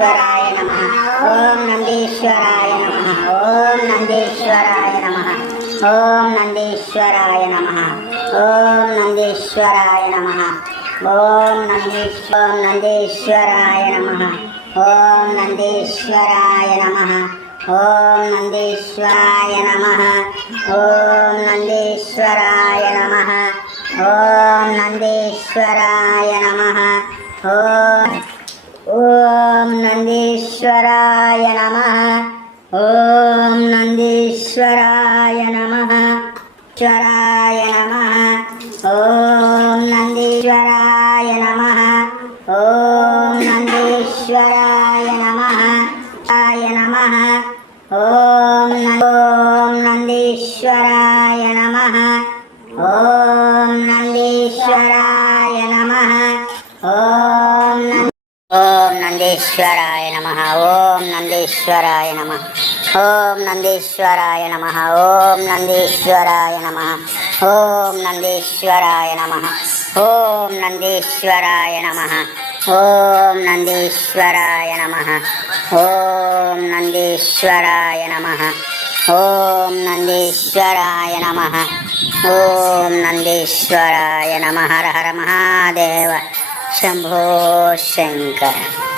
ఓం నందీశ్వరాయ నమః. ఓం నందీశ్వరాయ నమః. ఓం నందీశ్వరాయ నమః. ఓం నందీశ్వరాయ నమః. ఓం నందీశ్వరాయ నమః. ఓం నందీశ్వరాయ నమః. ఓం నందీశ్వరాయ నమః. ఓం నందీశ్వరాయ నమః. ఓం నందీశ్వరాయ నమః. ఓం నందీశ్వరాయ నమః. ఓం నందీశ్వరాయ నమః. శ్వరాయ నమః. ఓం నందీశ్వరాయ నమః. ఓం నందీశ్వరాయ నమః. ఆయ నమః. ఓం నందీశ్వరాయ నమః. ఓం నందీశ్వరాయ నమః. ఓం నందీశ్వరాయ నమః. ఓం నందీశ్వరాయ నమః. ఓం నందీశ్వరాయ నమః. ఓం నందీశ్వరాయ నమః. ఓం నందీశ్వరాయ నమః. ఓం నందీశ్వరాయ నమః. ఓం నందీశ్వరాయ నమః. ఓం నందీశ్వరాయ నమః. ఓం నందీశ్వరాయ నమః. ఓం నందీశ్వరాయ నమః. హర హర మహాదేవ. శంభో శంకర.